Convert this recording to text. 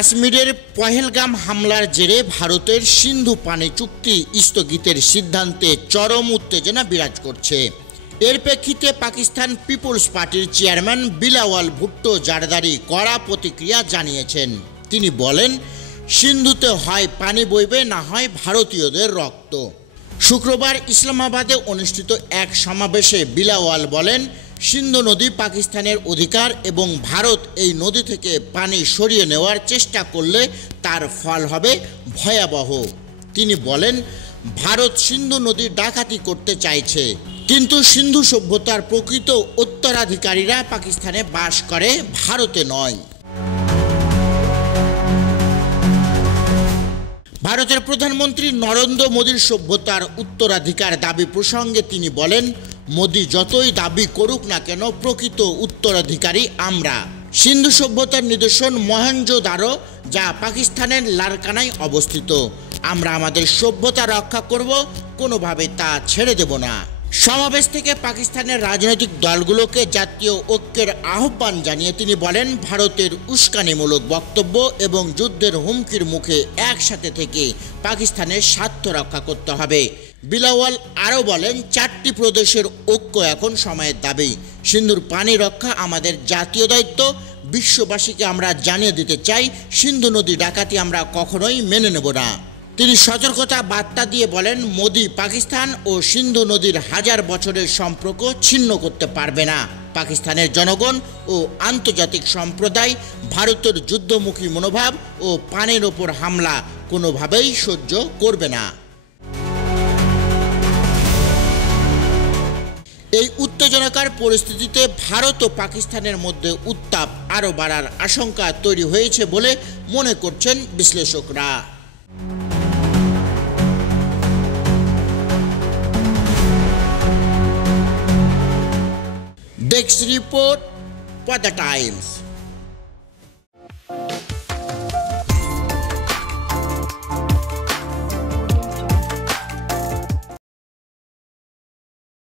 কাশ্মীরের পহেলগাম হামলার জেরে ভারতের সিন্ধু পানি চুক্তি স্থগিতের সিদ্ধান্তে চরম উত্তেজনা বিরাজ করছে। এর প্রেক্ষিতে পাকিস্তান পিপলস পার্টির চেয়ারম্যান বিলাওয়াল ভুট্টো জারদারি কড়া প্রতিক্রিয়া জানিয়েছেন। তিনি বলেন, সিন্ধুতে হয় পানি বইবে, না হয় ভারতীয়দের রক্ত। শুক্রবার ইসলামাবাদে অনুষ্ঠিত এক সমাবেশে বিলাওয়াল বলেন, সিন্ধু নদী পাকিস্তানের অধিকার এবং ভারত এই নদী থেকে পানি সরিয়ে নেওয়ার চেষ্টা করলে তার ফল হবে ভয়াবহ। তিনি বলেন, ভারত সিন্ধু নদী ডাকাতি করতে চাইছে, কিন্তু সিন্ধু সভ্যতার প্রকৃত উত্তরাধিকারীরা পাকিস্তানে বাস করে, ভারতে নয়। ভারতের প্রধানমন্ত্রী নরেন্দ্র মোদীর সভ্যতার উত্তরাধিকার দাবি প্রসঙ্গে তিনি বলেন, মোদী যতই দাবি করুক না কেন, প্রকৃত উত্তরাধিকারী আমরা। সিন্ধু সভ্যতার নিদর্শন মহেঞ্জোদারো, যা পাকিস্তানের লারকানায় অবস্থিত। আমরা আমাদের সভ্যতা রক্ষা করব, কোনোভাবে তা ছেড়ে দেব না। সমাবেশ থেকে পাকিস্তানের রাজনৈতিক দলগুলোকে জাতীয় ঐক্যের আহ্বান জানিয়ে তিনি বলেন, ভারতের উস্কানিমূলক বক্তব্য এবং যুদ্ধের হুমকির মুখে একসাথে থেকে পাকিস্তানের স্বার্থ রক্ষা করতে হবে। বিলাওয়াল আরও বলেন, 4টি প্রদেশের ঐক্য এখন সময়ের দাবি। সিন্ধুর পানি রক্ষা আমাদের জাতীয় দায়িত্ব। বিশ্ববাসীকে আমরা জানিয়ে দিতে চাই, সিন্ধু নদী ডাকাতি আমরা কখনোই মেনে নেব না। তিনি সতর্কতা বার্তা দিয়ে বলেন, মোদী পাকিস্তান ও সিন্ধু নদীর হাজার বছরের সম্পর্ক ছিন্ন করতে পারবে না। পাকিস্তানের জনগণ ও আন্তর্জাতিক সম্প্রদায় ভারতের যুদ্ধমুখী মনোভাব ও পানির ওপর হামলা কোনোভাবেই সহ্য করবে না। এই উত্তেজনাকার পরিস্থিতিতে ভারত ও পাকিস্তানের মধ্যে উত্তাপ আরও বাড়ার আশঙ্কা তৈরি হয়েছে বলে মনে করছেন বিশ্লেষকরা। Desk report for the Times.